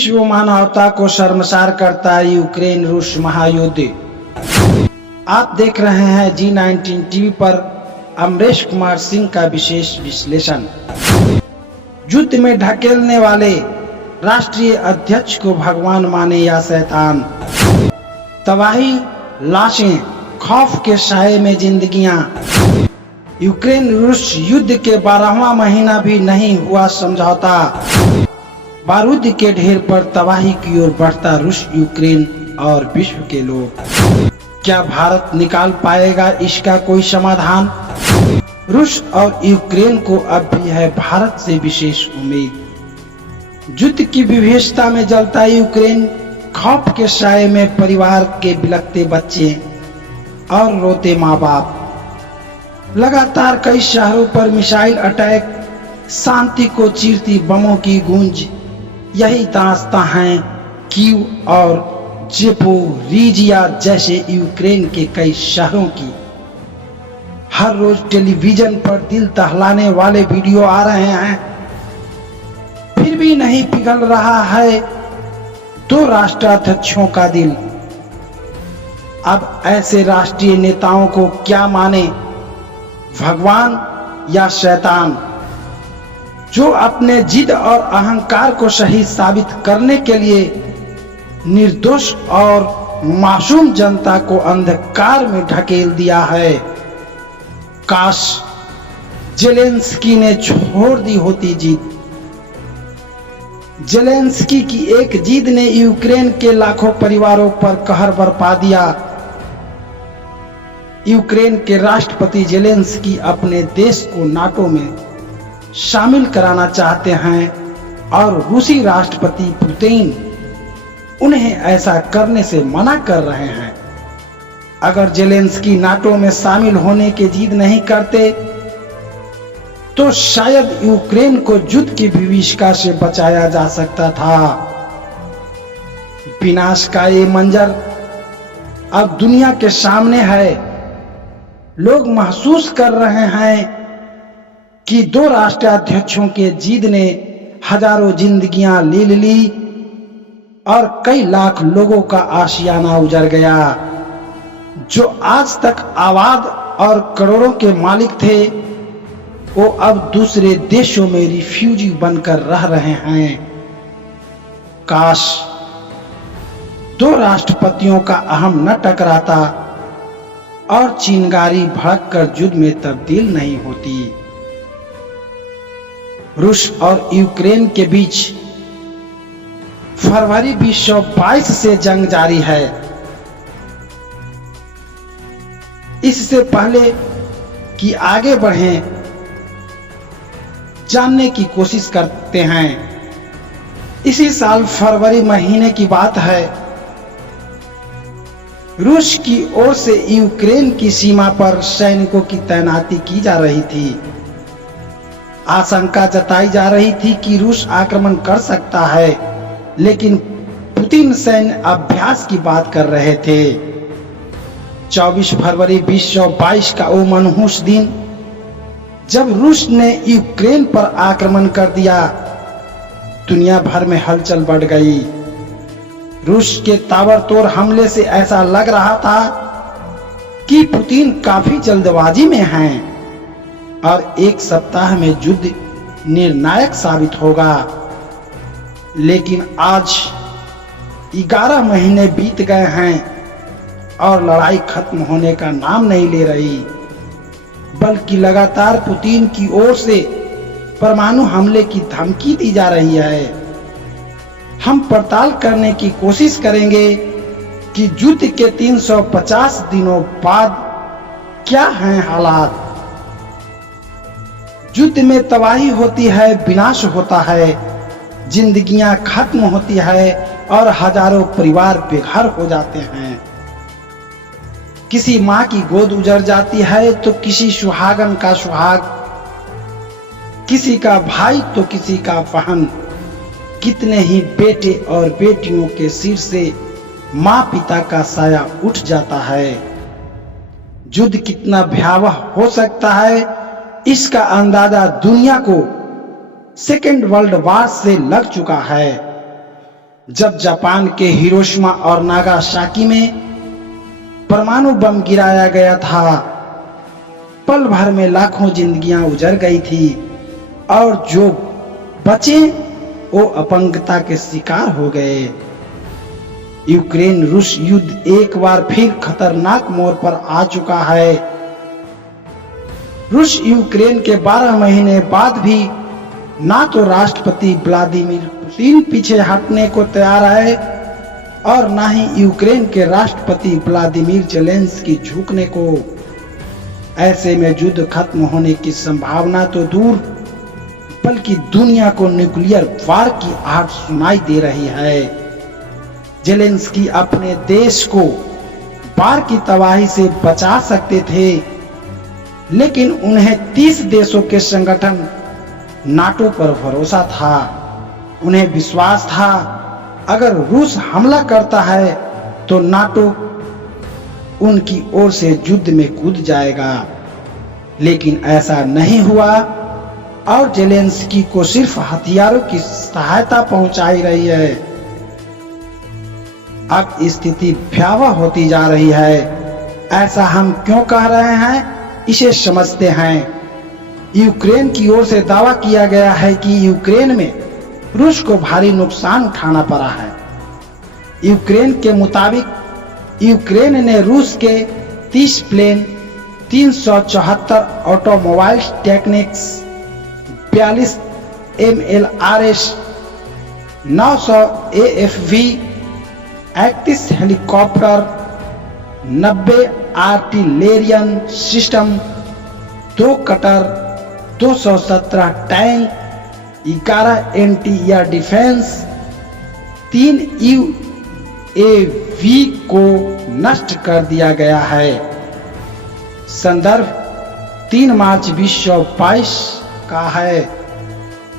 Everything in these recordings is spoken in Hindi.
विश्व मानवता को शर्मसार करता है यूक्रेन रूस महायुद्ध। आप देख रहे हैं G19 टीवी पर अमरेश कुमार सिंह का विशेष विश्लेषण। युद्ध में ढकेलने वाले राष्ट्रीय अध्यक्ष को भगवान माने या शैतान। तबाही, लाशें, खौफ के साए में जिंदगियां। यूक्रेन रूस युद्ध के 12वां महीना भी नहीं हुआ समझौता। बारूद के ढेर पर तबाही की ओर बढ़ता रूस, यूक्रेन और विश्व के लोग। क्या भारत निकाल पाएगा इसका कोई समाधान? रूस और यूक्रेन को अब भी है भारत से विशेष उम्मीद। युद्ध की विभीषिका में जलता यूक्रेन, खौफ के साए में परिवार के बिलखते बच्चे और रोते माँ बाप। लगातार कई शहरों पर मिसाइल अटैक, शांति को चीरती बमों की गूंज। यही दास्तां है कीव और ज़ेपोरिजिया जैसे यूक्रेन के कई शहरों की। हर रोज टेलीविजन पर दिल दहलाने वाले वीडियो आ रहे हैं, फिर भी नहीं पिघल रहा है दो राष्ट्राध्यक्षों का दिल। अब ऐसे राष्ट्रीय नेताओं को क्या माने, भगवान या शैतान, जो अपने जिद और अहंकार को सही साबित करने के लिए निर्दोष और मासूम जनता को अंधकार में ढकेल दिया है। काश ज़ेलेंस्की ने छोड़ दी होती जिद। ज़ेलेंस्की की एक जिद ने यूक्रेन के लाखों परिवारों पर कहर बरपा दिया। यूक्रेन के राष्ट्रपति ज़ेलेंस्की अपने देश को नाटो में शामिल कराना चाहते हैं और रूसी राष्ट्रपति पुतिन उन्हें ऐसा करने से मना कर रहे हैं। अगर ज़ेलेंस्की नाटो में शामिल होने की जिद नहीं करते तो शायद यूक्रेन को युद्ध की विभीषिका से बचाया जा सकता था। विनाश का ये मंजर अब दुनिया के सामने है। लोग महसूस कर रहे हैं कि दो राष्ट्राध्यक्षों के जिद ने हजारों जिंदगियां ले ली और कई लाख लोगों का आशियाना उजड़ गया। जो आज तक आबाद और करोड़ों के मालिक थे, वो अब दूसरे देशों में रिफ्यूजी बनकर रह रहे हैं। काश दो राष्ट्रपतियों का अहम न टकराता और चिंगारी भड़ककर युद्ध में तब्दील नहीं होती। रूस और यूक्रेन के बीच फरवरी 2022 से जंग जारी है। इससे पहले कि आगे बढ़ें, जानने की कोशिश करते हैं। इसी साल फरवरी महीने की बात है। रूस की ओर से यूक्रेन की सीमा पर सैनिकों की तैनाती की जा रही थी। आशंका जताई जा रही थी कि रूस आक्रमण कर सकता है, लेकिन पुतिन सैन्य अभ्यास की बात कर रहे थे। 24 फरवरी 2022 का वो मनहूस दिन जब रूस ने यूक्रेन पर आक्रमण कर दिया, दुनिया भर में हलचल बढ़ गई। रूस के ताबड़तोड़ हमले से ऐसा लग रहा था कि पुतिन काफी जल्दबाजी में हैं और एक सप्ताह में युद्ध निर्णायक साबित होगा। लेकिन आज 11 महीने बीत गए हैं और लड़ाई खत्म होने का नाम नहीं ले रही, बल्कि लगातार पुतिन की ओर से परमाणु हमले की धमकी दी जा रही है। हम पड़ताल करने की कोशिश करेंगे कि युद्ध के 350 दिनों बाद क्या हैं हालात। युद्ध में तबाही होती है, विनाश होता है, जिंदगियां खत्म होती है और हजारों परिवार बेघर हो जाते हैं। किसी माँ की गोद उजड़ जाती है तो किसी सुहागन का सुहाग, किसी का भाई तो किसी का बहन। कितने ही बेटे और बेटियों के सिर से माँ पिता का साया उठ जाता है। युद्ध कितना भयावह हो सकता है, इसका अंदाजा दुनिया को सेकेंड वर्ल्ड वॉर से लग चुका है। जब जापान के हिरोशिमा और नागासाकी में परमाणु बम गिराया गया था, पल भर में लाखों जिंदगियां उजड़ गई थी और जो बचे वो अपंगता के शिकार हो गए। यूक्रेन रूस युद्ध एक बार फिर खतरनाक मोड़ पर आ चुका है। रूस यूक्रेन के 12 महीने बाद भी ना तो राष्ट्रपति व्लादिमीर पुतिन पीछे हटने को तैयार है और ना ही यूक्रेन के राष्ट्रपति व्लादिमीर ज़ेलेंस्की झुकने को। ऐसे में युद्ध खत्म होने की संभावना तो दूर, बल्कि दुनिया को न्यूक्लियर वार की आहट सुनाई दे रही है। ज़ेलेंस्की अपने देश को वार की तबाही से बचा सकते थे, लेकिन उन्हें 30 देशों के संगठन नाटो पर भरोसा था। उन्हें विश्वास था अगर रूस हमला करता है तो नाटो उनकी ओर से युद्ध में कूद जाएगा, लेकिन ऐसा नहीं हुआ और ज़ेलेंस्की को सिर्फ हथियारों की सहायता पहुंचाई रही है। अब स्थिति भयावह होती जा रही है। ऐसा हम क्यों कह रहे हैं, इसे समझते हैं। यूक्रेन की ओर से दावा किया गया है कि यूक्रेन में रूस को भारी नुकसान उठाना पड़ा है। यूक्रेन के मुताबिक यूक्रेन ने रूस के 30 plane, 374 automobile technics, 42 MLRS, 900 AFV, 31 helicopter, 90 artillery system, 2 cutter, 217 tank, 11 anti air defence, 3 UAV को नष्ट कर दिया गया है। संदर्भ 3 मार्च 2022 का है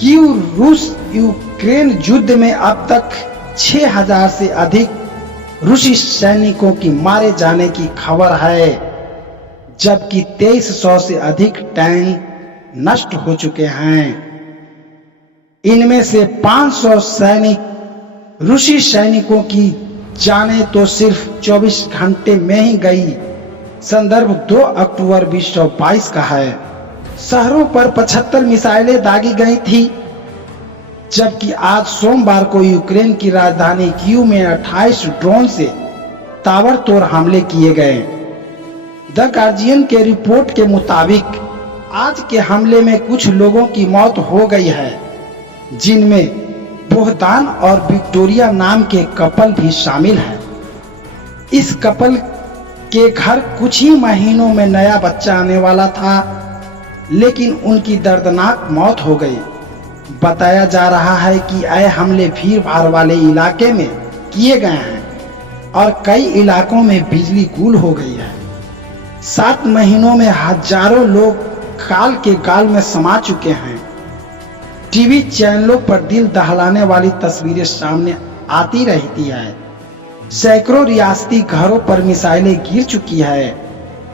कि रूस यूक्रेन युद्ध में अब तक 6000 से अधिक रूसी सैनिकों की मारे जाने की खबर है, जबकि 2300 से अधिक टैंक नष्ट हो चुके हैं। इनमें से 500 सैनिक रूसी सैनिकों की जाने तो सिर्फ 24 घंटे में ही गई। संदर्भ 2 अक्टूबर 2022 का है। शहरों पर 75 मिसाइलें दागी गई थी, जबकि आज सोमवार को यूक्रेन की राजधानी कीव में 28 ड्रोन से ताबड़तोड़ हमले किए गए। द गार्जियन के रिपोर्ट के मुताबिक आज के हमले में कुछ लोगों की मौत हो गई है, जिनमें बोहदान और विक्टोरिया नाम के कपल भी शामिल हैं। इस कपल के घर कुछ ही महीनों में नया बच्चा आने वाला था, लेकिन उनकी दर्दनाक मौत हो गई। बताया जा रहा है कि यह हमले भीड़ भाड़ वाले इलाके में किए गए हैं और कई इलाकों में बिजली गुल हो गई है। 7 महीनों में हजारों लोग काल के गाल में समा चुके हैं। टीवी चैनलों पर दिल दहलाने वाली तस्वीरें सामने आती रहती है। सैकड़ों रियासती घरों पर मिसाइलें गिर चुकी है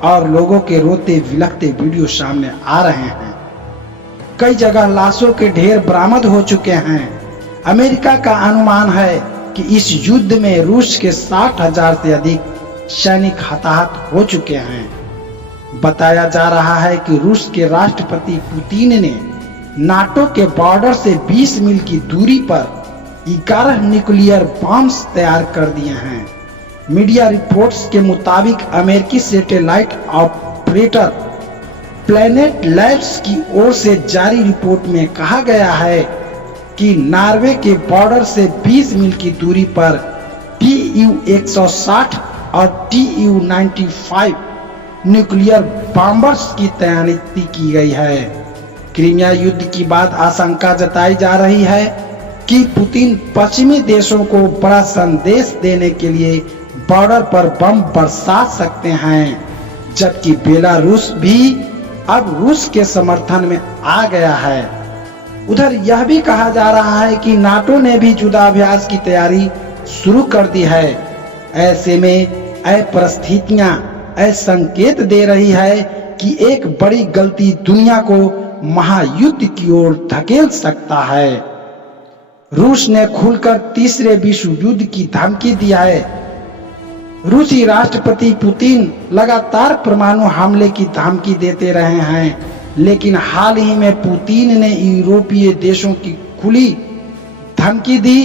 और लोगों के रोते बिलखते वीडियो सामने आ रहे हैं। कई जगह लाशों के ढेर बरामद हो चुके हैं। अमेरिका का अनुमान है कि इस युद्ध में रूस के 60,000 से अधिक सैनिक हताहत हो चुके हैं। बताया जा रहा है कि रूस के राष्ट्रपति पुतिन ने नाटो के बॉर्डर से 20 मील की दूरी पर 11 न्यूक्लियर बॉम्ब्स तैयार कर दिए हैं। मीडिया रिपोर्ट्स के मुताबिक अमेरिकी सैटेलाइट ऑपरेटर प्लैनेट लैब्स की ओर से जारी रिपोर्ट में कहा गया है कि नॉर्वे के बॉर्डर से 20 मील की दूरी पर Tu-160 और Tu-95 न्यूक्लियर बॉम्बर्स की तैनाती की गई है। क्रीमिया युद्ध की बाद आशंका जताई जा रही है कि पुतिन पश्चिमी देशों को बड़ा संदेश देने के लिए बॉर्डर पर बम बरसा सकते हैं, जबकि बेलारूस भी अब रूस के समर्थन में आ गया है। उधर यह भी कहा जा रहा है कि नाटो ने भी युद्धाभ्यास की तैयारी शुरू कर दी है। ऐसे में यह परिस्थितियां संकेत दे रही है कि एक बड़ी गलती दुनिया को महायुद्ध की ओर धकेल सकता है। रूस ने खुलकर तीसरे विश्व युद्ध की धमकी दिया है। रूसी राष्ट्रपति पुतिन लगातार परमाणु हमले की धमकी देते रहे हैं, लेकिन हाल ही में पुतिन ने यूरोपीय देशों की खुली धमकी दी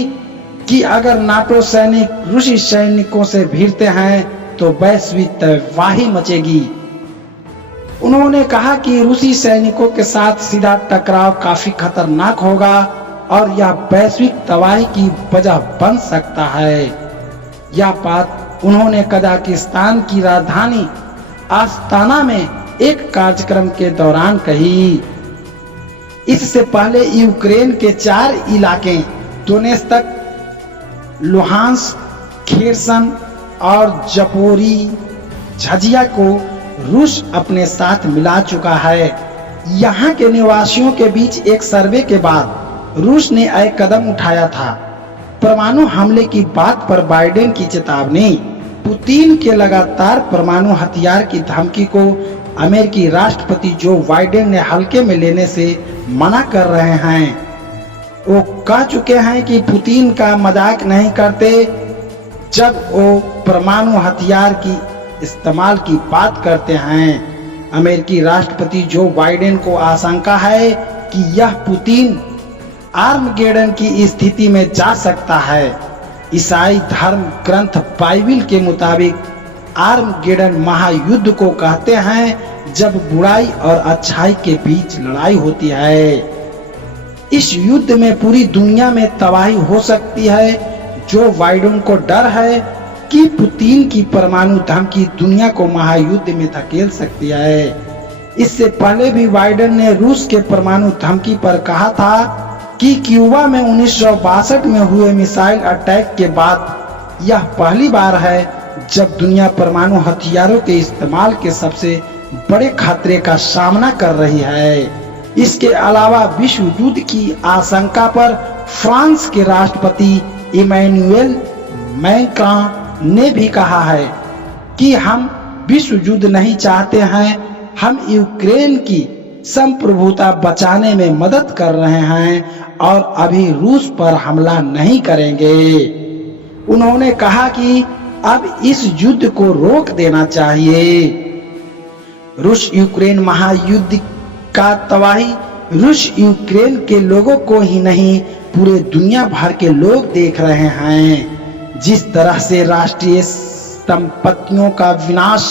कि अगर नाटो सैनिक रूसी सैनिकों से भिड़ते हैं तो वैश्विक तबाही मचेगी। उन्होंने कहा कि रूसी सैनिकों के साथ सीधा टकराव काफी खतरनाक होगा और यह वैश्विक तबाही की वजह बन सकता है। यह बात उन्होंने कजाकिस्तान की राजधानी आस्ताना में एक कार्यक्रम के दौरान कही। इससे पहले यूक्रेन के 4 इलाके दोनेत्स्क, लुहांस्क, खेर्सन और ज़पोरिज़्हिया को रूस अपने साथ मिला चुका है। यहाँ के निवासियों के बीच एक सर्वे के बाद रूस ने एक कदम उठाया था। परमाणु हमले की बात पर बाइडेन की चेतावनी। पुतिन के लगातार परमाणु हथियार की धमकी को अमेरिकी राष्ट्रपति जो बाइडेन ने हल्के में लेने से मना कर रहे हैं। वो कह चुके हैं कि पुतिन का मजाक नहीं करते जब वो परमाणु हथियार की इस्तेमाल की बात करते हैं। अमेरिकी राष्ट्रपति जो बाइडेन को आशंका है कि यह पुतिन आर्मगेडन की स्थिति में जा सकता है। ईसाई धर्म ग्रंथ बाइबिल के मुताबिक आर्मगेडन महायुद्ध को कहते हैं जब बुराई और अच्छाई के बीच लड़ाई होती है। इस युद्ध में पूरी दुनिया में तबाही हो सकती है। जो बाइडेन को डर है कि पुतिन की परमाणु धमकी दुनिया को महायुद्ध में धकेल सकती है। इससे पहले भी बाइडेन ने रूस के परमाणु धमकी पर कहा था कि क्यूबा में 1962 में हुए मिसाइल अटैक के बाद यह पहली बार है जब दुनिया परमाणु हथियारों के इस्तेमाल के सबसे बड़े खतरे का सामना कर रही है। इसके अलावा विश्व युद्ध की आशंका पर फ्रांस के राष्ट्रपति इमैनुएल मैक्रों ने भी कहा है कि हम विश्व युद्ध नहीं चाहते हैं, हम यूक्रेन की संप्रभुता बचाने में मदद कर रहे हैं और अभी रूस पर हमला नहीं करेंगे। उन्होंने कहा कि अब इस युद्ध को रोक देना चाहिए। रूस यूक्रेन महायुद्ध का तबाही रूस यूक्रेन के लोगों को ही नहीं पूरे दुनिया भर के लोग देख रहे हैं। जिस तरह से राष्ट्रीय संपत्तियों का विनाश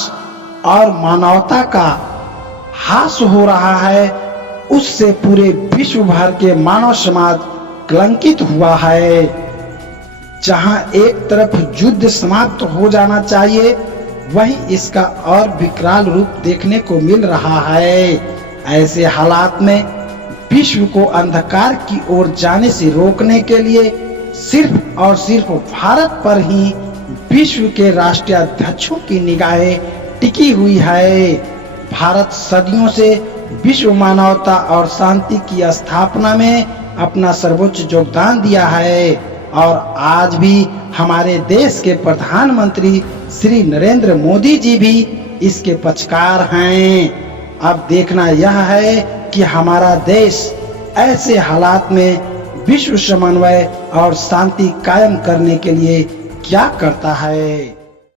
और मानवता का हास हो रहा है, उससे पूरे विश्व भर के मानव समाज कलंकित हुआ है। जहां एक तरफ युद्ध समाप्त हो जाना चाहिए, वहीं इसका और विकराल रूप देखने को मिल रहा है। ऐसे हालात में विश्व को अंधकार की ओर जाने से रोकने के लिए सिर्फ और सिर्फ भारत पर ही विश्व के राष्ट्राध्यक्षों की निगाहें टिकी हुई है। भारत सदियों से विश्व मानवता और शांति की स्थापना में अपना सर्वोच्च योगदान दिया है और आज भी हमारे देश के प्रधानमंत्री श्री नरेंद्र मोदी जी भी इसके पक्षकार हैं। अब देखना यह है कि हमारा देश ऐसे हालात में विश्व समन्वय और शांति कायम करने के लिए क्या करता है।